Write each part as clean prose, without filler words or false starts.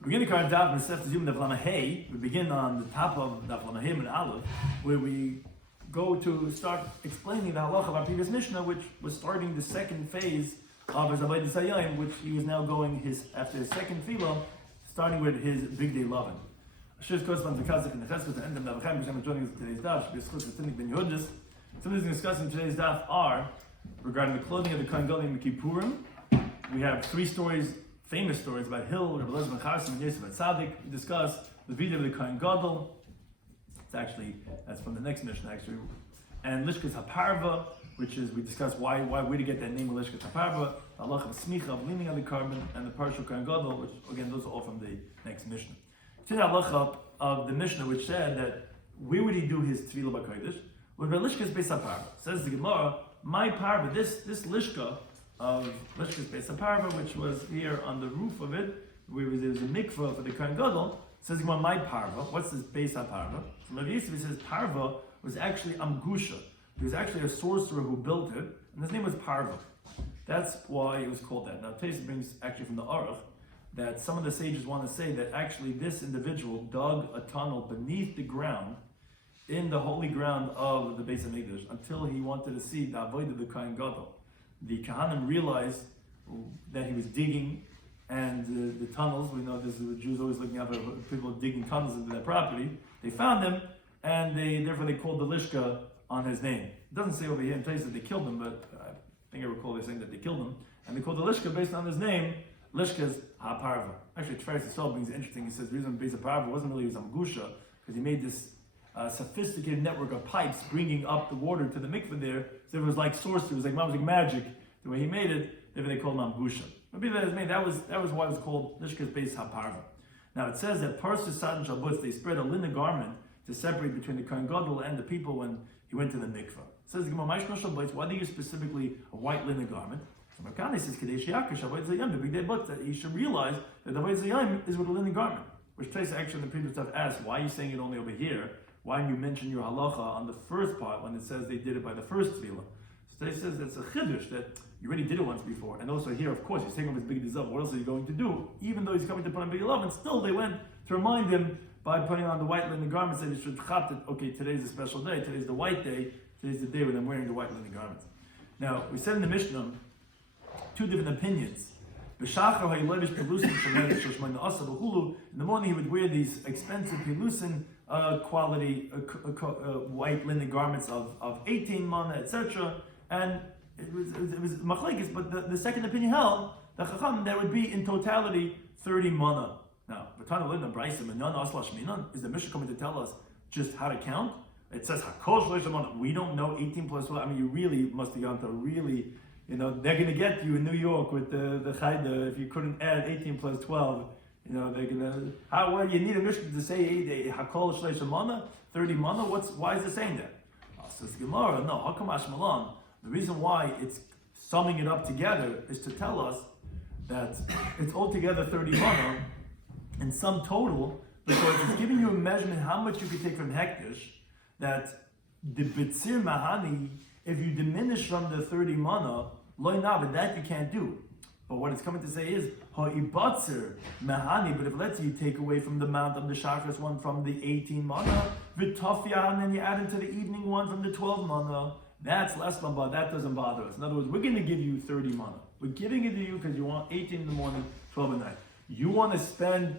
We begin the current Daf Mesech Yoma Daf. We begin on the top of Daf and Aleph, where we go to start explaining the halacha of our previous Mishnah, which was starting the second phase of his Avodas Hayom, which he was now going after his second tefillah, starting with his big day loving. Shir Kosman the Kazik and the Cheskos to end of Navachem, which I'm joining us in today's Daf. Ben Yehudis. Some of the things discussing today's Daf are regarding the clothing of the Kohen Gadol in Kippurim. We have three stories. Famous stories about Hill, Rabbi Shloimy Schwartzberg, and Yosef Tzaddik. We discuss the video of the Kohen Gadol. That's from the next Mishnah actually. And Lishkas HaParva, which is, we discuss where to get that name of Lishkas HaParva, the halacha of Smicha, of leaning on the carbon, and the Parsha Kohen Gadol, which again, those are all from the next Mishnah. To the halacha of the Mishnah, which said that where would he do his Tefillah B'Kodesh? Would be Lishkas Beis HaParva. Says the Gemara, my Parva, this Lishka, of Lishkas Beis HaParva, which was here on the roof of it, where there was a mikvah for the Kohen Gadol. Says my Parva. What's this Beis HaParva? From Rabbi Yosef, says Parva was actually Amgusha. He was actually a sorcerer who built it, and his name was Parva. That's why it was called that. Now, Taisa brings actually from the Aruch that some of the sages want to say that actually this individual dug a tunnel beneath the ground in the holy ground of the Beis HaMikdash until he wanted to see the avodah of the Kohen Gadol. The Kahanim realized that he was digging, and the tunnels, we know this is the Jews always looking out for people digging tunnels into their property. They found him, and therefore they called the Lishka on his name. It doesn't say over here in place that they killed him, but I think I recall they saying that they killed him, and they called the Lishka based on his name, Lishka's HaParva. Actually, Tferes Yisrael brings it interesting. He says the reason Beis HaParva wasn't really his Amgusha, because he made this sophisticated network of pipes bringing up the water to the mikveh there. So it was like sorcery, it was like magic. The way he made it, therefore they called him Amgusha. Maybe that was why it was called Lishkas Beis HaParva. Now it says that Parsus Satan Shabbos, they spread a linen garment to separate between the Kohen Gadol and the people when he went to the mikveh. It says why do you use specifically a white linen garment? So Makani says the big day book that you should realize that the Avodas Hayom is with a linen garment. Which Trace actually in the previous stuff asked, why are you saying it only over here? Why didn't you mention your halacha on the first part when it says they did it by the first tefillah? So they says that's a chiddush that you already did it once before. And also here, of course, he's taking off his big dizav. What else are you going to do? Even though he's coming to put on big love, and still they went to remind him by putting on the white linen garments that he should chat that, okay, today's a special day, today's the white day, today's the day when I'm wearing the white linen garments. Now, we said in the Mishnah, two different opinions. In the morning he would wear these expensive pilusin quality white linen garments of 18 mana, etc. And it was machlekes, but the second opinion held the chacham that would be in totality 30 mana. Now, is the Mishnah coming to tell us just how to count? It says we don't know 18 plus 12. I mean, you really must have gone to really. They're going to get you in New York with the chayda if you couldn't add 18 plus 12. They're going to. Well, you need a Mishnah to say hakol shleish mana, 30 mana. Why is it saying that? Says Gemara, no. Hakam ashmalan. The reason why it's summing it up together is to tell us that it's altogether 30 mana in sum total, because it's giving you a measurement how much you could take from hektish. That the bitzir mahani, if you diminish from the 30 mana, loy but that you can't do. But what it's coming to say is ha'ibatzer mahani. But if let's say you take away from the amount of the shachris one from the 18 mana, v'tafya, and then you add into the evening one from the 12 mana, that's less lamba. That doesn't bother us. In other words, we're going to give you 30 mana. We're giving it to you because you want 18 in the morning, 12 at night. You want to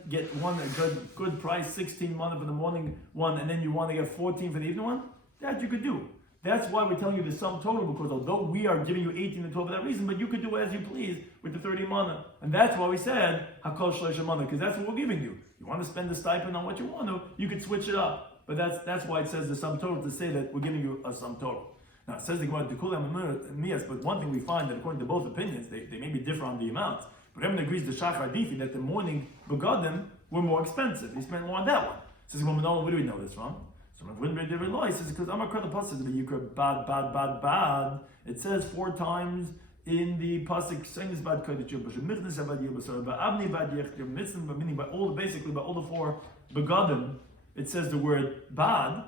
get one a good price, 16 mana for the morning one, and then you want to get 14 for the evening one. That you could do. That's why we're telling you the sum total, because although we are giving you 18 and 12 for that reason, but you could do as you please with the 30 mana. And that's why we said hakol shleisha mana, because that's what we're giving you. You want to spend the stipend on what you want to, you could switch it up. But that's why it says the sum total, to say that we're giving you a sum total. Now it says the Gemara Miyas, but one thing we find that according to both opinions, they may be different on the amounts. But everyone agrees the shachar difi that the morning begadim were more expensive. He spent more on that one. Says where do we know this from? So when we did it says because Amar the pasuk the yikra bad. It says 4 times in the pasuk saying this bad kodesh michnas bad yibasar ba'avni bad yechtir mitzvah, meaning by all the 4 begadim. It says the word bad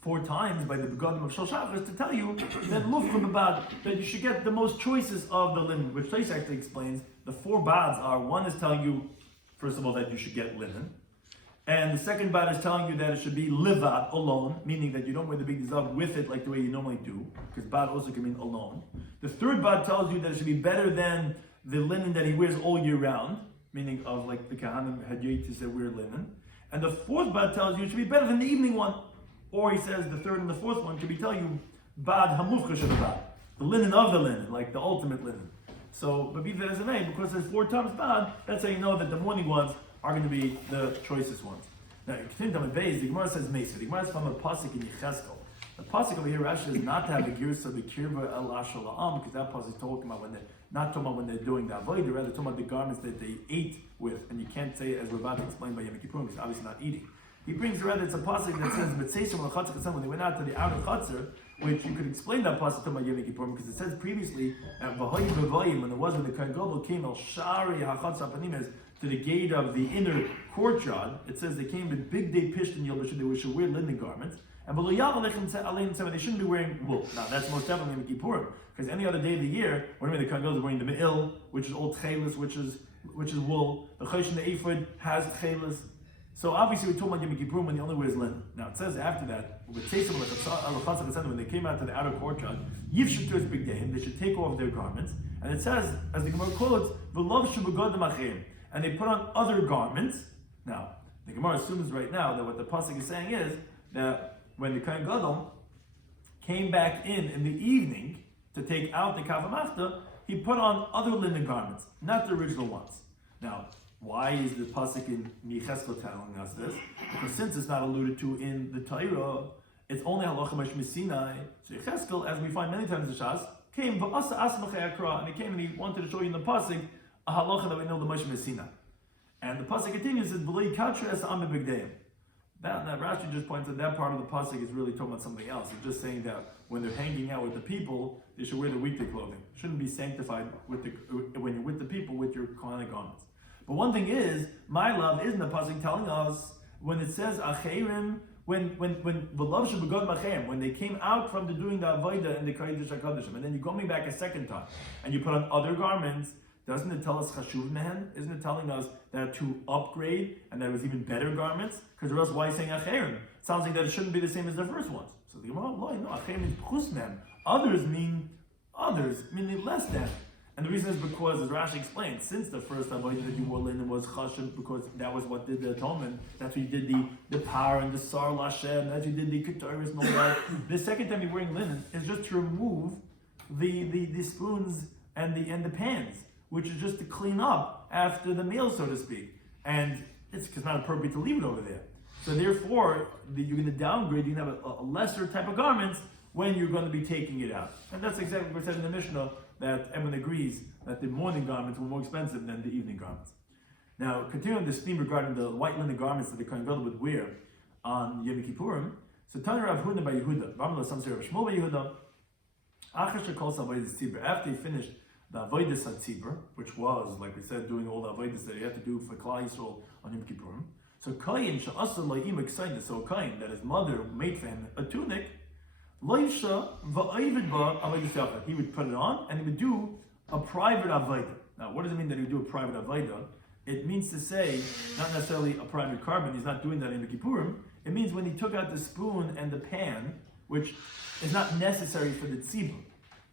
4 times by the begadim of Shal Shachris to tell you that lufchim bad, that you should get the most choices of the linen, which Trace actually explains. The 4 bads are, one is telling you first of all, that you should get linen. And the second bad is telling you that it should be livad, alone, meaning that you don't wear the big dizav with it like the way you normally do, because bad also can mean alone. The third bad tells you that it should be better than the linen that he wears all year round, meaning of like the Kahanim Hadyitis that wear linen. And the fourth bad tells you it should be better than the evening one. Or he says the third and the fourth one could be telling you bad hamufcha bad, the linen of the linen, like the ultimate linen. So, but be that as it may, because there's 4 times bad, that's how you know that the morning ones are going to be the choicest ones. Now, you continue on the base, the Gemara says Mesa. The Gemara is from a pasuk in Yecheskel. The pasuk over here actually is not to have a girsa the kirva el ashal la'am, because that pasuk is talking about when they're not talking about when they're doing the avodah, rather talking about the garments that they ate with, and you can't say as we're about to explain by Yom Kippur, because obviously not eating. He brings rather it's a pasuk that says when they went out to the outer chutzner, which you could explain that pasuk to Yom Kippur, because it says previously at V'hoy V'voyim, when it was when the Kohen Gadol came al shari hachatz hapanim, to the gate of the inner courtyard, it says they came with big day pishtin yilbashim, they should wear linen garments, and they shouldn't be wearing wool. Now that's most definitely Yom Kippur, because any other day of the year, when the Kohen Gadol is wearing the me'il, which is old tchelis, which is wool. The choshen the ephod has tchelis. So obviously we're talking about Yom Kippur when he only wears linen. Now it says after that, when they came out to the outer courtyard, Yivshu to his big day, they should take off their garments. And it says, as the Gemara quotes, "V'lov shubagodim achim," and they put on other garments. Now the Gemara assumes right now that what the pasuk is saying is that when the Kohen Gadol came back in the evening to take out the kavamachta, he put on other linen garments, not the original ones. Now, why is the pasuk in Yecheskel telling us this? Because since it's not alluded to in the Torah, it's only halacha mashmi Sinai. So Yecheskel, as we find many times in Shas, came v'asa asmachei akra, and he came and he wanted to show you in the pasuk a halacha that we know the mashmi Sinai. And the pasuk continues, it b'lei katra es am b'bigdeim. That Rashi just points out that part of the pasuk is really talking about something else. It's just saying that when they're hanging out with the people, they should wear the weekday clothing. Shouldn't be sanctified when you're with the people with your Kohanic garments. But one thing is, my love isn't the pasuk telling us when it says acherim, when they came out from doing the avodah in the Kodesh HaKodeshim, and then you're coming back a second time, and you put on other garments. Doesn't it tell us chashuv mehen? Isn't it telling us that to upgrade and that it was even better garments? Because or else why is saying acherim? It sounds like that it shouldn't be the same as the first ones. So the Gemara, no, acherim means chus mehen. Others, meaning less than. And the reason is because, as Rashi explained, since the first avodah that you wore linen was chashuv, because that was what did the atonement. That's what you did the power and the sar lashem. That's what you did the ketoris and all that. The second time you're wearing linen is just to remove the spoons and the pans, which is just to clean up after the meal, so to speak. And it's not appropriate to leave it over there. So therefore, you're going to downgrade, you're going to have a lesser type of garments when you're going to be taking it out. And that's exactly what we said in the Mishnah, that everyone agrees that the morning garments were more expensive than the evening garments. Now, continuing this theme regarding the white linen garments that the Kohen Gadol would wear on Yom Kippurim, so Tanya Rav Huna by Yehuda, some say Rav Shmuel by Yehuda, after he finished the avodas hatzibur, which was, like we said, doing all the avodas that he had to do for Klal Yisrael on Yom Kippurim. So Kayin she'asa la'im excited. So Kayin, that his mother made for him a tunic, loisha va'avid ba avodas yachad. He would put it on and he would do a private avodah. Now, what does it mean that he would do a private avodah? It means to say, not necessarily a private carbon. He's not doing that in Yom Kippurim. It means when he took out the spoon and the pan, which is not necessary for the tzibur.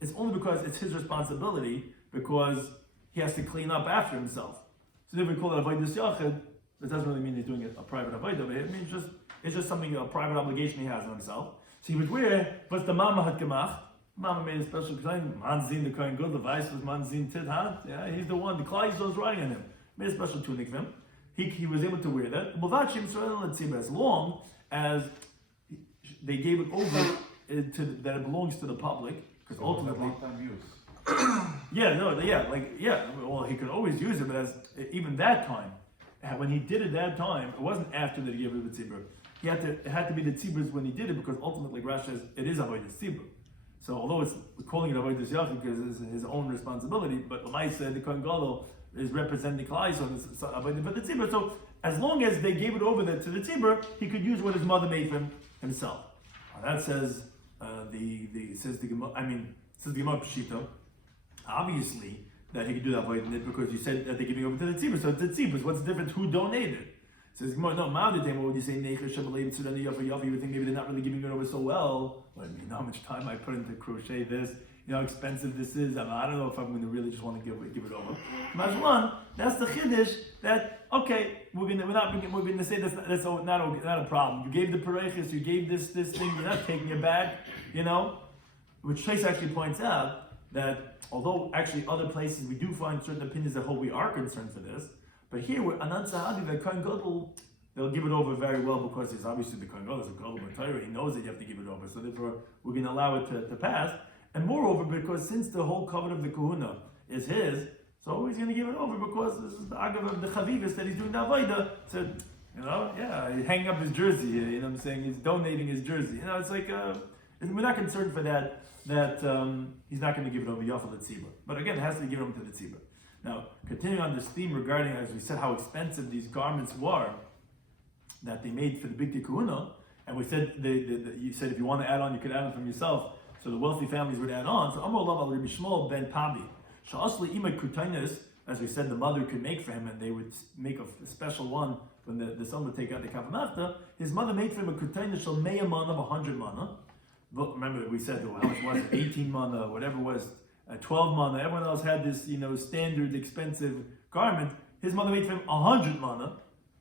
It's only because it's his responsibility, because he has to clean up after himself. So if we call it avodas yachid, that doesn't really mean he's doing a private avodah. It means it's just something, a private obligation he has on himself. So he would wear, but the mama had gemacht. Mama made a special design. Manzin the Kohen Gadol, the vice was Manzin Tidhan. Yeah, he's the one. The Klal Yisrael was riding on him. Made a special tunic for him. He was able to wear that. As long as they gave it over that it belongs to the public. Because ultimately, well, he could always use it, but even that time, when he did it that time, it wasn't after that he gave it the tzibur. It had to be the tziburs when he did it, because ultimately, Rashi says it is avodas tzibur. So although it's calling it avodas yachid because it's his own responsibility, but when I said the Kohen Gadol is representing Klal Yisrael, it's avodas for the tzibur. So as long as they gave it over to the tzibur, he could use what his mother made for him himself. That says. Says the Gemara Peshita. Obviously, that he could do that avoiding because you said that they're giving over to the tzibur. So it's the tzibur. What's the difference? Who donated? It says, no, what would you say? You would think maybe they're not really giving it over so well. Well, I mean, how much time I put into crochet this, how expensive this is. I don't know if I'm going to really just want to give it over. Majlan, that's the chiddush that, okay, we're going to say that's not a problem. You gave the parechis, you gave this thing, you're not taking it back, Which Chase actually points out that although actually other places we do find certain opinions that hold we are concerned for this, but here we're Anan Sahabi, the Kohen Gadol, they'll give it over very well because he's obviously the Kohen Gadol, is a Gadol B'Torah, he knows that you have to give it over, so therefore we're going to allow it to pass. And moreover, because since the whole covenant of the Kahuna is his, so he's going to give it over because this is the Agav of the Chavivis that he's doing the Avodah. So, he's hanging up his jersey, what I'm saying? He's donating his jersey. It's like, we're not concerned for that he's not going to give it over Yafal at Tzibur. But again, it has to be given over to the Tzibur. Now, continuing on this theme regarding, as we said, how expensive these garments were that they made for the Big Kahuna, and we said, you said if you want to add on, you could add on from yourself, so the wealthy families would add on. So Amar Lav Rabbi Shmuel ben Pabi, Sha'asli Imay Kutainis, as we said, the mother could make for him, and they would make a special one when the son would take out the kavanachta. His mother made for him a Kutainis shal meya mana, 100 mana. But remember, we said, how much was it? 18 mana, whatever it was, 12 mana. Everyone else had this, standard expensive garment. His mother made for him 100 mana,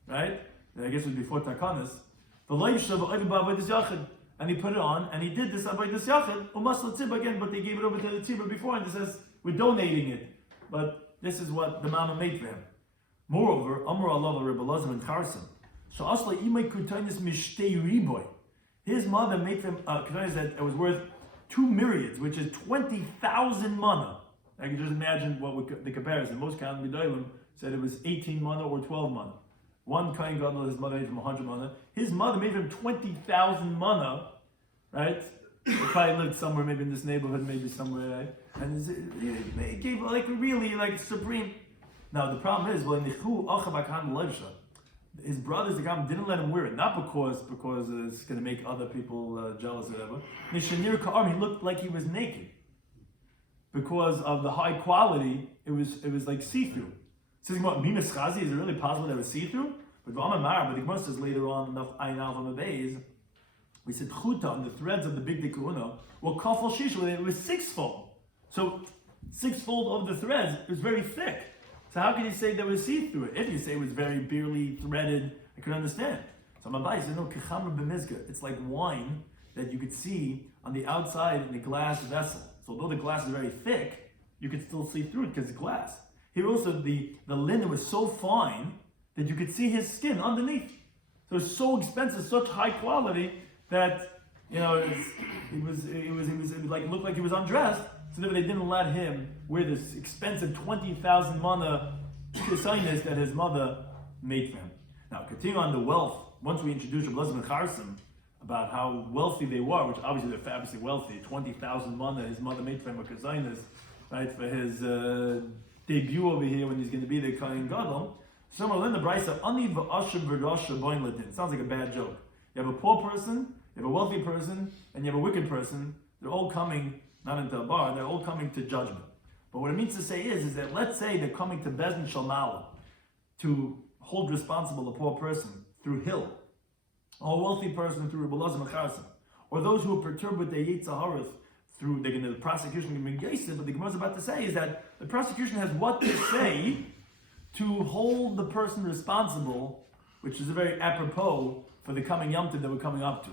right? I guess it was before Takanas. And he put it on, and he did this avodas yachid, umasla tzibah again, but they gave it over to the tzibah before, and it says, we're donating it. But this is what the mama made for him. Moreover, Amar Allah Rabbi Lazar and Charsim, Sha'asla imay kutainis mishtei riboy. His mother made for him kutainis that it was worth 2 myriads, which is 20,000 mana. I can just imagine the comparison. Most Kahan B'Dolim said it was 18 mana or 12 mana. One Kohen Gadol, his mother made from 100 mana. His mother made him 20,000 mana, right? He probably lived somewhere, maybe in this neighborhood, maybe somewhere, right? And he gave really supreme. Now the problem is, his brothers, the Gam, didn't let him wear it, not because it's going to make other people jealous or whatever. He looked like he was naked because of the high quality. It was like see-through. Says Minas Chazi, is it really possible that it was see-through? But the Gemara says later on enough Ayin Alpha Beis, we said Chuta on the threads of the Big Dekuna were Kafal Shish, it was 6-fold. So 6-fold of the threads, it was very thick. So how can you say there was see-through it? If you say it was very barely threaded, I could understand. So Mabai says, no, Kechamra B'mizga, it's like wine that you could see on the outside in the glass vessel. So although the glass is very thick, you could still see through it because it's glass. Here also, the linen was so fine that you could see his skin underneath. So it's so expensive, such high quality that it looked like he was undressed. So therefore, they didn't let him wear this expensive 20,000 mana kisainis that his mother made for him. Now, continuing on the wealth. Once we introduced Rabbi Lazar and Charsim about how wealthy they were, which obviously they're fabulously wealthy. 20,000 mana his mother made for him a kisainis, right, for his debut over here when he's going to be the Kohen Gadol. Someone in the Brisa, Ani v'asher v'rasha boin ladin. Sounds like a bad joke. You have a poor person, you have a wealthy person, and you have a wicked person. They're all coming, not into a bar, they're all coming to judgment. But what it means to say is that let's say they're coming to Bezdin Shalmala to hold responsible a poor person through Hill, or a wealthy person through Rabbi Lazar and Charsim, or those who are perturbed with their Yetzer Hara through the prosecution of Yosef. But the Gemara is about to say is that the prosecution has what to say to hold the person responsible, which is a very apropos for the coming Yom Tov that we're coming up to,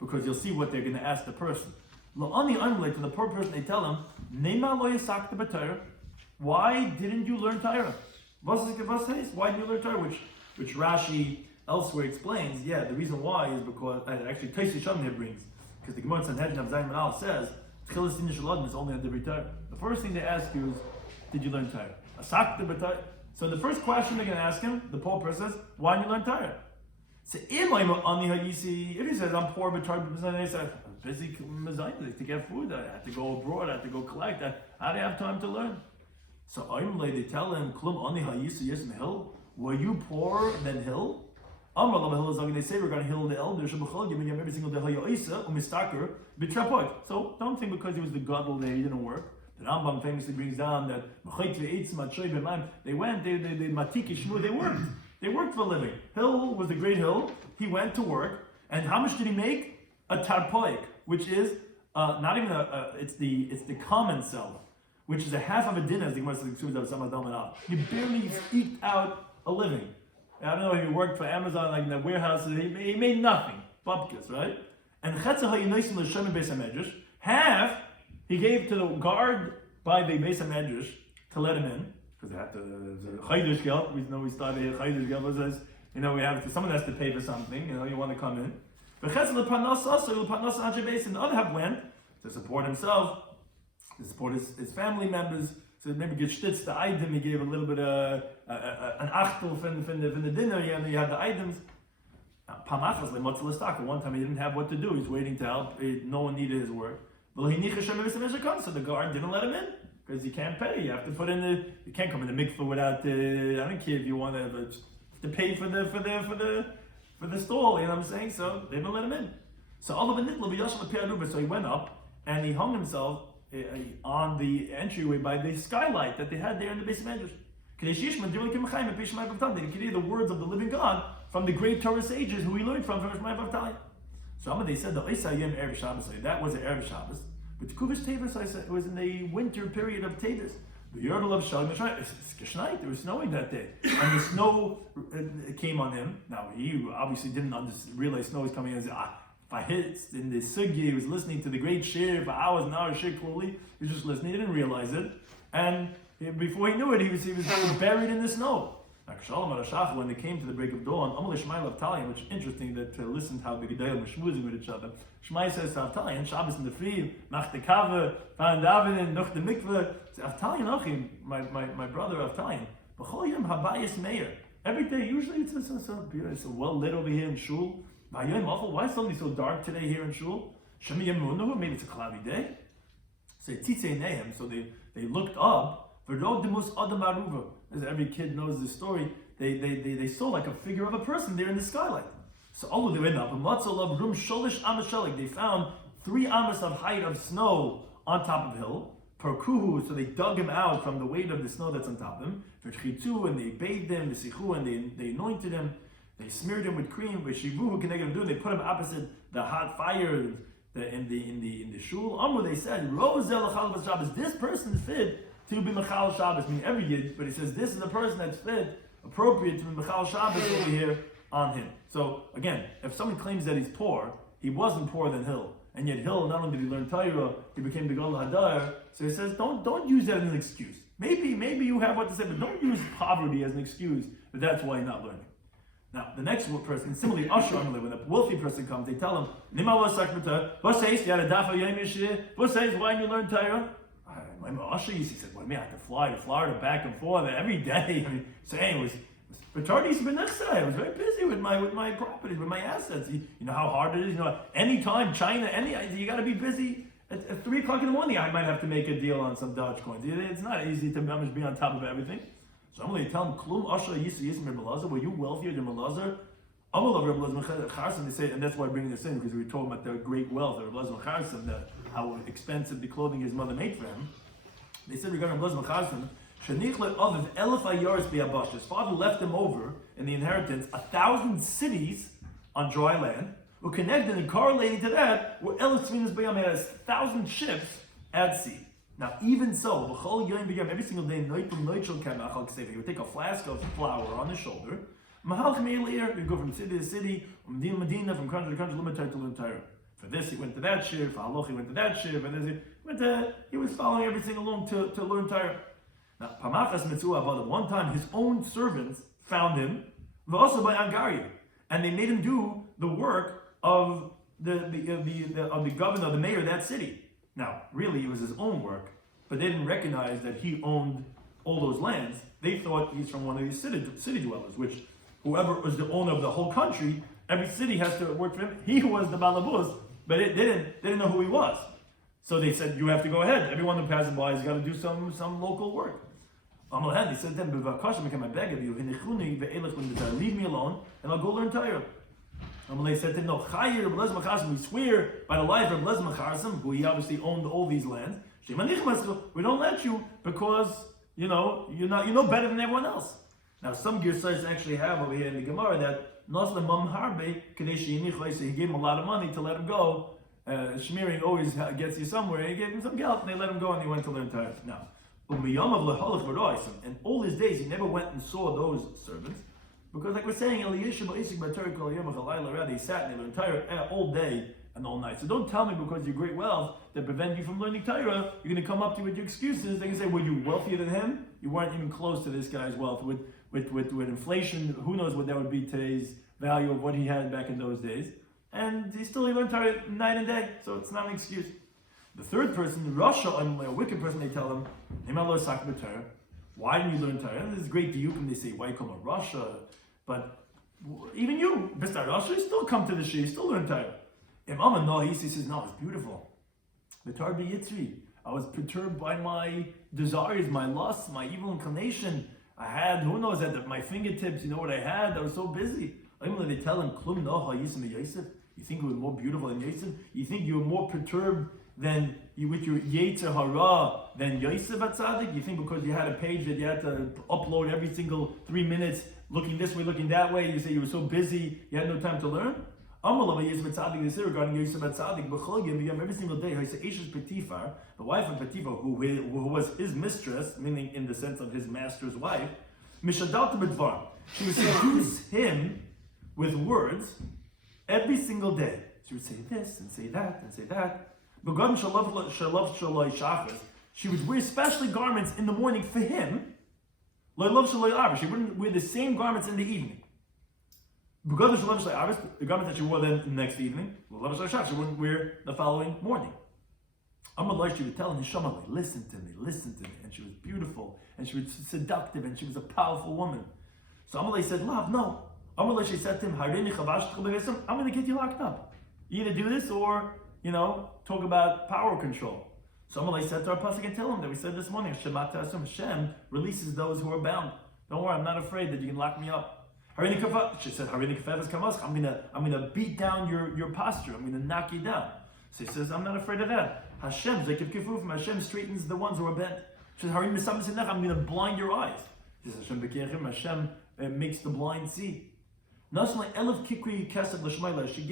because you'll see what they're going to ask the person. To the poor person, they tell him, why didn't you learn Torah? Why didn't you learn Torah? Which Rashi elsewhere explains, the reason why is because, actually Taisi Shamneh brings, because the Gemara in Sanhedrin of Zayin Manal says, Tchilas Din Shalom is only on the Torah. The first thing they ask you is, did you learn Torah? So the first question they're going to ask him, the poor person says, why didn't you learn Torah? So if he says, I'm poor, but they say, I'm busy to get food, I had to go abroad, I had to go collect, how do you have time to learn? So they tell him, were you poorer than Hill? They say regarding Hill the elder, every single day. So don't think because he was the gadol that he didn't work. The Rambam famously brings down that they went, they matiki shmu, they worked for a living. Hill was the great Hill. He went to work, and how much did he make? A tarpoik, which is not even it's the common self, which is a half of a din, as the Gemara says. He barely eked out a living. I don't know if he worked for Amazon, like in the warehouses. He made nothing. Bubkis, right? And half he gave to the guard by the Beis HaMedrash to let him in, because they have to. The Chaydish Geld. We know we started here. Chaydish Geld says, we have to. Someone has to pay for something. You want to come in. And the other half went to support himself, to support his family members. So maybe get shtitz the item. He gave a little bit an achtel from the dinner. You had the items. One time he didn't have what to do. He's waiting to help. No one needed his work. So the guard didn't let him in because you can't pay. You have to put in you can't come in the mikveh without I don't care if you want to pay for the stall. You know what I'm saying? So they didn't let him in. So he went up and he hung himself on the entryway by the skylight that they had there in the Beis HaMedrash. They could hear the words of the living God from the great Torah sages who he learned from Shmai Bavtali. So they said that was an Erev Shabbos, but Kuvish Tevis, I said, it was in the winter period of Tevis. The Yordle of Shloimy Schwartzberg, it was snowing that day, and the snow came on him. Now he obviously didn't realize snow was coming. If I hit in the sugya, he was listening to the great shiur for hours and hours. Shiur clearly, he was just listening. He didn't realize it, and before he knew it, he was buried in the snow. When they came to the break of dawn, which is interesting that to listen to how the Gedalim were schmoozing with each other. Shmai says to Avtalion, Shabbos in the field, nach the kave, van davinen, noch the mikveh. Avtalion Achim, my brother Avtalion, b'chol yom habayis meir. Every day, usually it's so well lit over here in shul. Why is it suddenly so dark today here in shul? Maybe it's a cloudy day. So they looked up. As every kid knows the story, they saw like a figure of a person there in the skylight. So all they went up and they found 3 amas of height of snow on top of the hill. Parkuhu, so they dug him out from the weight of the snow that's on top of him. And they bathed him, and they anointed him. They smeared him with cream. They put him opposite the hot fire in the shul. They said, this person is fit to be Mechal Shabbos, meaning every Yid, but he says this is the person that's fit, appropriate to be Mechal Shabbos over here on him. So again, if someone claims that he's poor, he wasn't poorer than Hill, and yet Hill, not only did he learn Torah, he became the Gadol Hadar. So he says, don't use that as an excuse. Maybe you have what to say, but don't use poverty as an excuse. But that's why you're not learning. Now, the next person, similarly, Usher, when a wealthy person comes, they tell him, what says, you had a Daf Yomi, what says, why didn't you learn Torah? My Usher used to say, well, I have to fly to Florida back and forth every day. Saying it was Patardi Benechsai. I was very busy with my properties, with my assets. You know how hard it is. Anytime China, you got to be busy. At 3 o'clock in the morning, I might have to make a deal on some Dodge coins. It's not easy to be on top of everything. So I'm going to tell him, Klum Usher Yisrael Rebbe were you wealthier than Rebbe They say, and that's why I bring this in, because we were talking about their great wealth, Rebbe Lazar, how expensive the clothing his mother made for him. They said regarding Rebbe Lazar, his father left him over in the inheritance 1,000 cities on dry land. Were connected and correlating to that were has 1,000 ships at sea. Now, even so, every single day, he would take a flask of flour on his shoulder. You go from city to city, from Medina, from country to country, to learn Torah. For this, he went to that shiur. For Haloch, he went to that shiur. And this, he was following everything along to learn Torah. Now, one time, his own servants found him, also by Angaria, and they made him do the work of the governor, the mayor of that city. Now, really, it was his own work, but they didn't recognize that he owned all those lands. They thought he's from one of these city dwellers, which whoever was the owner of the whole country, every city has to work for him. He was the balabuz, but they didn't know who he was. So they said, you have to go ahead. Everyone who passes by has got to do some local work. He said to them, I beg of you, leave me alone, and I'll go learn Torah. They said to him, no, we swear by the life of Rebbe Lazar, who he obviously owned all these lands, We don't let you because you know better than everyone else. Now some Girsais actually have over here in the Gemara that Nosle Mam Harbe Kadeshi Yinichoy, so he gave him a lot of money to let him go. Shmiring always gets you somewhere. He gave him some gelt and they let him go and he went to learn Torah. Now, and all his days he never went and saw those servants because, like we're saying, he sat and they learned Torah all day and all night. So don't tell me because you're great wealth that prevent you from learning Torah, you're going to come up to you with your excuses. They're going to say, were you wealthier than him? You weren't even close to this guy's wealth. With inflation, who knows what that would be today's value of what he had back in those days. And he learned Torah night and day, so it's not an excuse. The third person, Rasha, a wicked person, they tell him, why didn't you learn Torah? And this is great diukim, they say, why you come a Rasha? But even you, Mr. Rasha, you still come to the shir, you still learn Torah. He says, no, it's beautiful. The Torah be Yitzri. I was perturbed by my desires, my lusts, my evil inclination. I had, who knows, at my fingertips, you know what I had? I was so busy. They tell him, Klum noha Yisem Yosef. You think you were more beautiful than Yosef? You think you were more perturbed than you with your Yetzer Hara than Yosef at Tzaddik? You think because you had a page that you had to upload every single 3 minutes, looking this way, looking that way, you say you were so busy, you had no time to learn? They say regarding Yosef at Tzaddik, every single day, the wife of Potiphar, who was his mistress, meaning in the sense of his master's wife, she would seduce him with words every single day. She would say this and say that and say that. She would wear special garments in the morning for him. She wouldn't wear the same garments in the evening. The garment that she wore then the next evening, she wouldn't wear the following morning. She would tell him, listen to me. And she was beautiful, and she was seductive, and she was a powerful woman. So Amalei said, love, no. She said to him, I'm going to get you locked up. You either do this or, talk about power control. So Amalei said to our pasuk and tell him that we said this morning, Hashem releases those who are bound. Don't worry, I'm not afraid that you can lock me up. She said, I'm gonna beat down your posture. I'm gonna knock you down. So he says, I'm not afraid of that. Hashem straightens the ones who are bent. She says, I'm gonna blind your eyes. He says, Hashem makes the blind see. She gave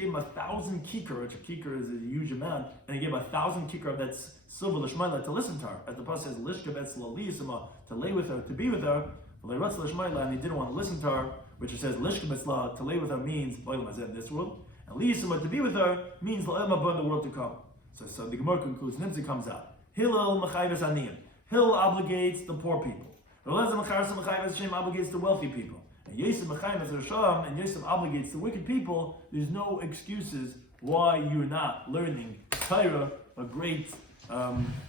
him 1,000 kikar, which a kikar is a huge amount, and he gave 1,000 kikar of that silver l'shmayla to listen to her. As the pasuk says, lishkabetz l'liyisama, to lay with her, to be with her, and he didn't want to listen to her, which it says lishkabetz la, to lay with her means in this world, and liyisama, to be with her, means la'ema in the world to come. So the Gemara concludes, Nimtzi comes out. Hillel machayves aniyim. Hillel obligates the poor people. Relezah machayves Hashem obligates the wealthy people. And Yosef machayves Rasham, and Yosef obligates the wicked people. There's no excuses why you're not learning Torah, a great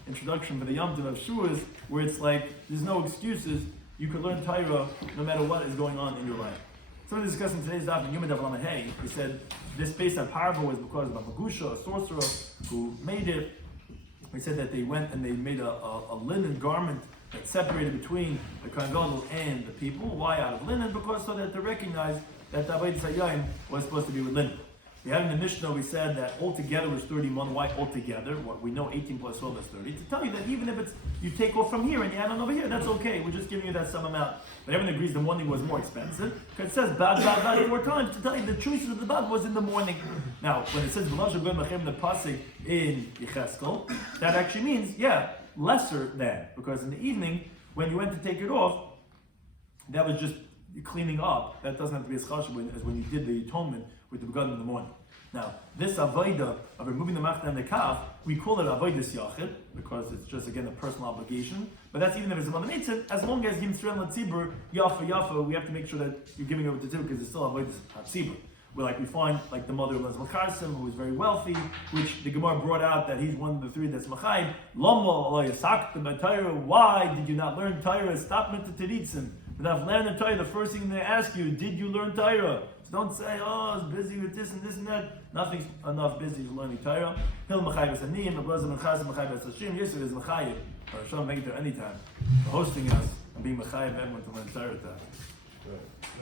introduction for the Yom Tov of Shuas, where it's like there's no excuses. You could learn Torah no matter what is going on in your life. So we're discussing today's Daf Yomi Daf Hey. We said this base of parable was because of a Magusha, a sorcerer, who made it. We said that they went and they made a linen garment that separated between the Kohen Gadol and the people. Why out of linen? Because so that they recognize that the Avodas Hayom was supposed to be with linen. We had in the Mishnah, we said that altogether was 31. Why altogether? What we know 18 plus 12 is 30. To tell you that even if it's you take off from here and you add on over here, that's okay. We're just giving you that sum amount. But everyone agrees the morning was more expensive. Because it says bad 4 times to tell you the choice of the bad was in the morning. Now, when it says the pasuk in Yecheskel, that actually means, lesser than. Because in the evening, when you went to take it off, that was just cleaning up. That doesn't have to be as chashuv as when you did the atonement with the begun in the morning. Now, this avodah of removing the machna and the kaf, we call it avodas yachid because it's just again a personal obligation. But that's even if it's a mother mitzvah, as long as yimtzrel latzibur yafa, we have to make sure that you're giving it over to tzibur because it's still avodas hatzibur. Where like we find like the mother of Lez Macharsim, who is very wealthy, which the Gemara brought out that he's one of the 3 that's Machayim. Why did you not learn Torah? Stop me to Teritzim. Without learning Torah, the first thing they ask you, did you learn Torah? So don't say, I was busy with this and that. Nothing's enough busy for learning Torah. Hil Machayim Aniyim, Ablazim Machazim Machayim Hashem. Yosef is Machayim. Hashem make it there anytime for hosting us and being Machayim everyone to learn Torah.